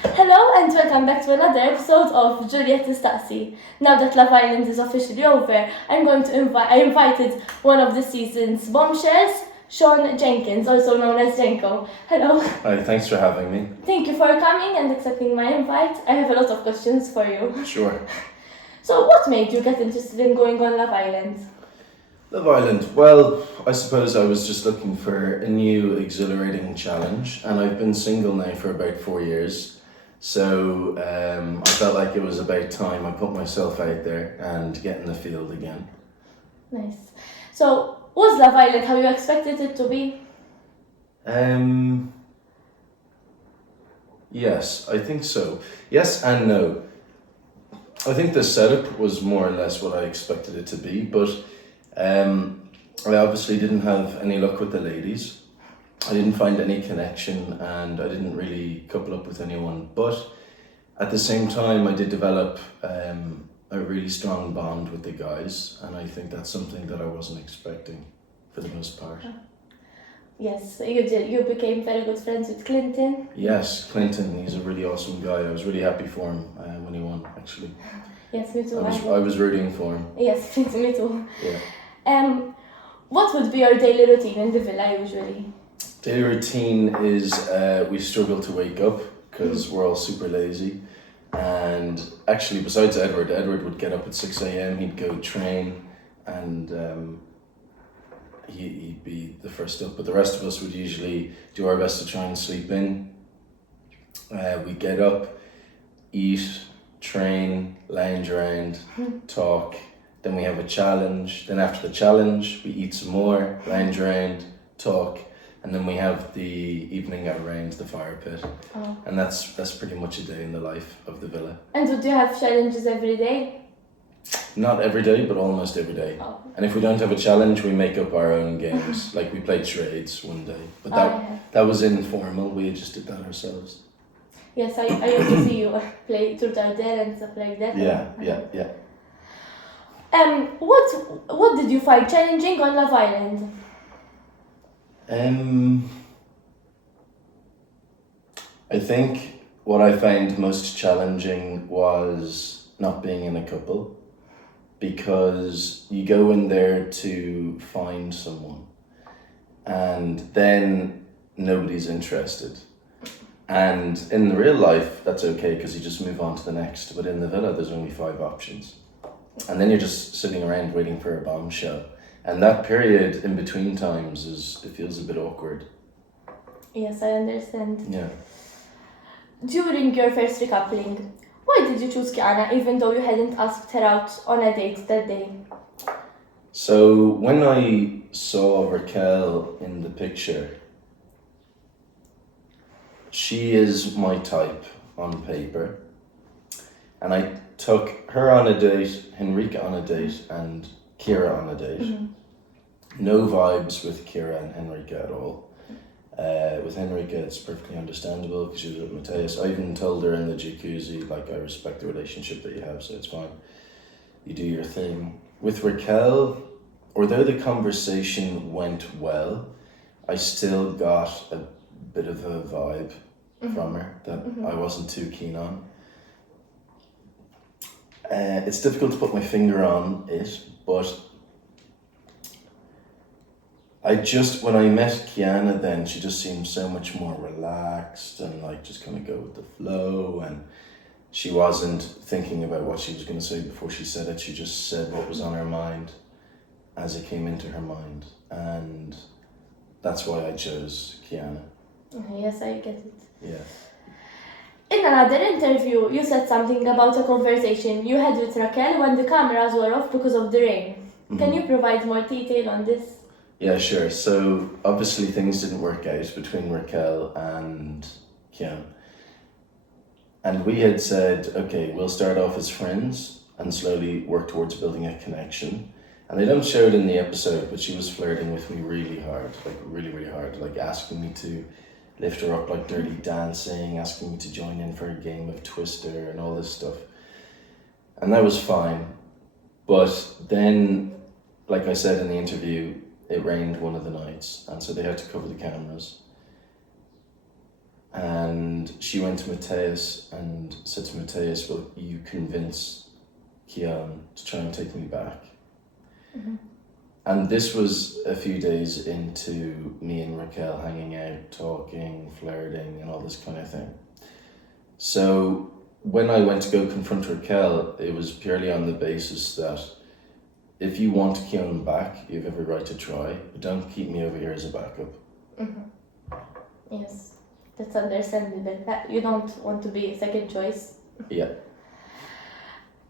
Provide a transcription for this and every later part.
Hello and welcome back to another episode of Juliet Stasi. Now that Love Island is officially over, I invited one of the season's bombshells, Sean Jenkins, also known as Jenko. Hello. Hi, thanks for having me. Thank you for coming and accepting my invite. I have a lot of questions for you. Sure. So what made you get interested in going on Love Island? Love Island. Well, I suppose I was just looking for a new exhilarating challenge, and I've been single now for about 4 years. So I felt like it was about time I put myself out there and get in the field again. Nice. So was Love Island how you expected it to be? Yes, I think so. Yes and no. I think the setup was more or less what I expected it to be, but I obviously didn't have any luck with the ladies. I didn't find any connection and I didn't really couple up with anyone, but at the same time I did develop a really strong bond with the guys, and I think that's something that I wasn't expecting for the most part. Yes, you did. You became very good friends with Clinton. Yes, Clinton, he's a really awesome guy. I was really happy for him when he won, actually. Yes, me too. I was rooting for him. Yes, me too. Yeah. What would be your daily routine in the villa usually? Daily routine is we struggle to wake up because we're all super lazy. And actually, besides Edward would get up at 6 a.m, he'd go train, and he'd be the first up. But the rest of us would usually do our best to try and sleep in. We get up, eat, train, lounge around, talk. Then we have a challenge. Then after the challenge, we eat some more, lounge around, talk. And then we have the evening around the fire pit. Oh. And that's pretty much a day in the life of the villa. And would you have challenges every day? Not every day, but almost every day. Oh. And if we don't have a challenge, we make up our own games. Like we played charades one day, but that was informal. We just did that ourselves. Yes, I used to see you play truth or dare and stuff like that. Yeah. What did you find challenging on Love Island? I think what I found most challenging was not being in a couple, because you go in there to find someone and then nobody's interested. And in real life, that's okay because you just move on to the next. But in the villa, there's only 5 options. And then you're just sitting around waiting for a bombshell. And that period in between times it feels a bit awkward. Yes, I understand. Yeah. During your first recoupling, why did you choose Kiana even though you hadn't asked her out on a date that day? So when I saw Raquel in the picture, she is my type on paper. And I took her on a date, Henrika on a date, and Kira on a date. Mm-hmm. No vibes with Kira and Henrika at all. With Henrika, it's perfectly understandable because she was with Mateus. I even told her in the jacuzzi, like, I respect the relationship that you have, so it's fine. You do your thing. With Raquel, although the conversation went well, I still got a bit of a vibe from her that I wasn't too keen on. It's difficult to put my finger on it, but when I met Kiana then, she just seemed so much more relaxed and like just kind of go with the flow, and she wasn't thinking about what she was going to say before she said it. She just said what was on her mind as it came into her mind, and that's why I chose Kiana. Yes, I get it. Yeah. In another interview, you said something about a conversation you had with Raquel when the cameras were off because of the rain. Can you provide more detail on this? Yeah, sure. So obviously things didn't work out between Raquel and Kian. And we had said, okay, we'll start off as friends and slowly work towards building a connection. And they don't show it in the episode, but she was flirting with me really hard, like asking me to lift her up like Dirty Dancing, asking me to join in for a game of Twister and all this stuff. And that was fine. But then, like I said in the interview, it rained one of the nights, and so they had to cover the cameras. And she went to Matthias and said to Matthias, well, you convince Kian to try and take me back. And this was a few days into me and Raquel hanging out, talking, flirting, and all this kind of thing. So when I went to go confront Raquel, it was purely on the basis that if you want Kian back, you have every right to try, but don't keep me over here as a backup. Yes, that's understandable. That you don't want to be a second choice. Yeah.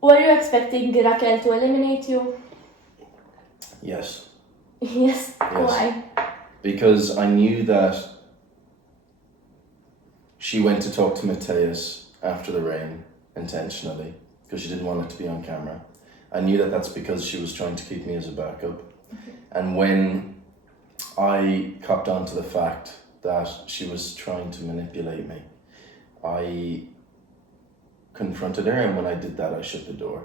Were you expecting Raquel to eliminate you? Yes. Yes. Why? Because I knew that she went to talk to Matthias after the rain intentionally because she didn't want it to be on camera. I knew that that's because she was trying to keep me as a backup. And when I copped on to the fact that she was trying to manipulate me, I confronted her, and when I did that, I shut the door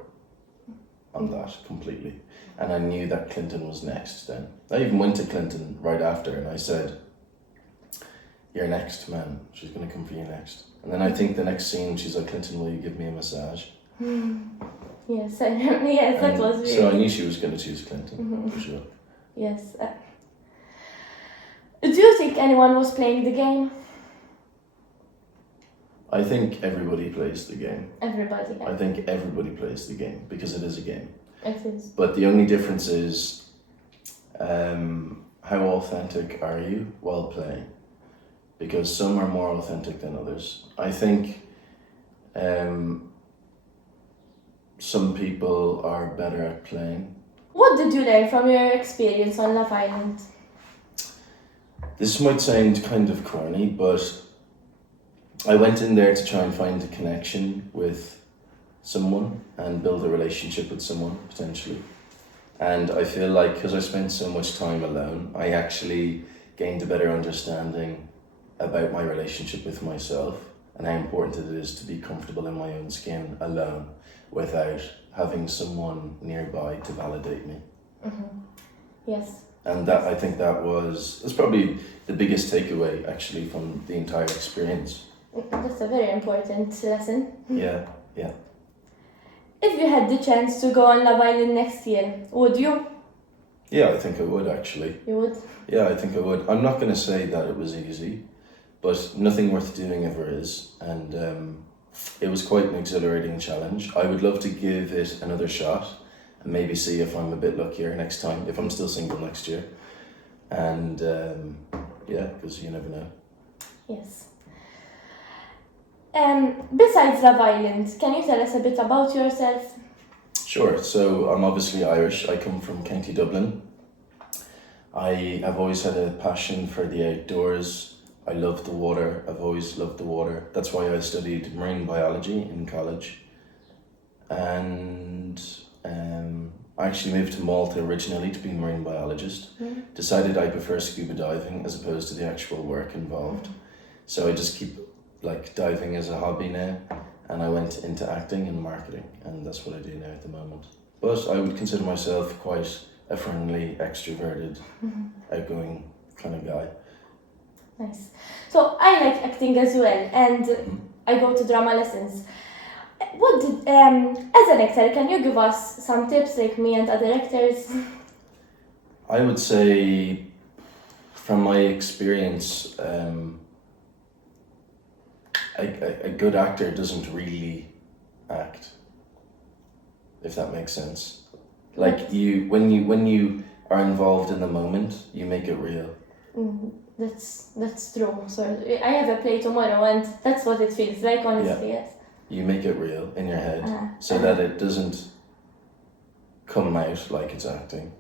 on that completely. And I knew that Clinton was next then. I even went to Clinton right after and I said, you're next, man. She's going to come for you next. And then I think the next scene, she's like, Clinton, will you give me a massage? Yes, yes, that was really... So I knew she was going to choose Clinton, for sure. Yes. Do you think anyone was playing the game? I think everybody plays the game. Everybody. I think everybody plays the game because it is a game. It is. But the only difference is how authentic are you while playing? Because some are more authentic than others. I think some people are better at playing. What did you learn from your experience on Love Island? This might sound kind of corny, but I went in there to try and find a connection with someone and build a relationship with someone, potentially. And I feel like because I spent so much time alone, I actually gained a better understanding about my relationship with myself and how important it is to be comfortable in my own skin alone without having someone nearby to validate me. Yes. And that, I think that's probably the biggest takeaway actually from the entire experience. That's a very important lesson. Yeah. If you had the chance to go on Love Island next year, would you? Yeah, I think I would actually. You would? Yeah, I think I would. I'm not going to say that it was easy, but nothing worth doing ever is. And it was quite an exhilarating challenge. I would love to give it another shot and maybe see if I'm a bit luckier next time, if I'm still single next year. And yeah, because you never know. Yes. Besides Love Island, can you tell us a bit about yourself? Sure. So I'm obviously Irish. I come from County Dublin. I have always had a passion for the outdoors. I love the water. I've always loved the water. That's why I studied marine biology in college. And I actually moved to Malta originally to be a marine biologist. Decided I prefer scuba diving as opposed to the actual work involved. So I just keep diving as a hobby now, and I went into acting and marketing, and that's what I do now at the moment. But I would consider myself quite a friendly, extroverted, outgoing kind of guy. Nice. So I like acting as well, and I go to drama lessons. What did, as an actor, can you give us some tips like me and other actors? I would say, from my experience, a good actor doesn't really act, if that makes sense. Like when you are involved in the moment, you make it real. That's true. So I have a play tomorrow, and that's what it feels like, honestly. Yeah. Yes. You make it real in your head, so that it doesn't come out like it's acting.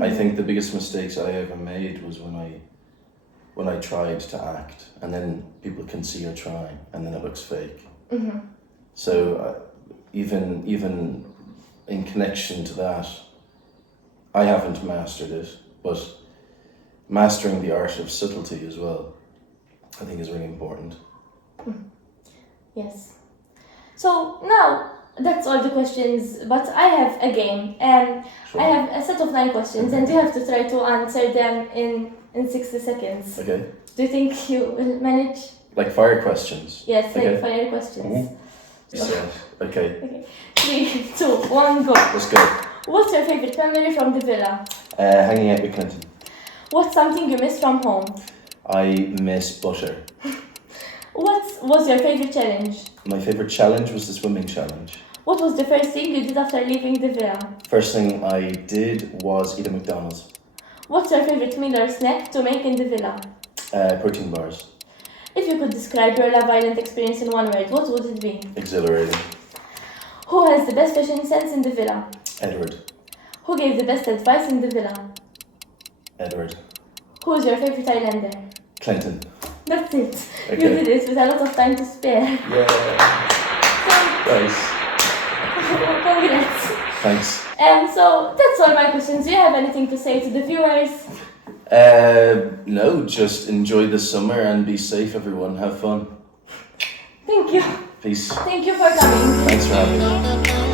I think the biggest mistakes I ever made was when I tried to act, and then people can see you're trying, and then it looks fake. So even in connection to that, I haven't mastered it, but mastering the art of subtlety as well, I think is really important. Yes. So now that's all the questions, but I have a game. Sure. I have a set of 9 questions, and you have to try to answer them in 60 seconds. Okay. Do you think you will manage? Like fire questions. Yes, like Okay. final questions. So, okay, Okay. 3, 2, 1, go. let's go. What's your favorite memory from the villa? Hanging out with Clinton. What's something you miss from home? I miss butter. What was your favorite challenge? My favourite challenge was the swimming challenge. What was the first thing you did after leaving the villa? First thing I did was eat a McDonald's. What's your favorite meal or snack to make in the villa? Protein bars. If you could describe your Love Island experience in one word, what would it be? Exhilarating. Who has the best fashion sense in the villa? Edward. Who gave the best advice in the villa? Edward. Who is your favorite Islander? Clinton. That's it. Okay. You did it with a lot of time to spare. Yeah. Nice. Congrats. Thanks. So that's all my questions. Do you have anything to say to the viewers? No, just enjoy the summer and be safe, everyone. Have fun. Thank you. Peace. Thank you for coming. Thanks for having me.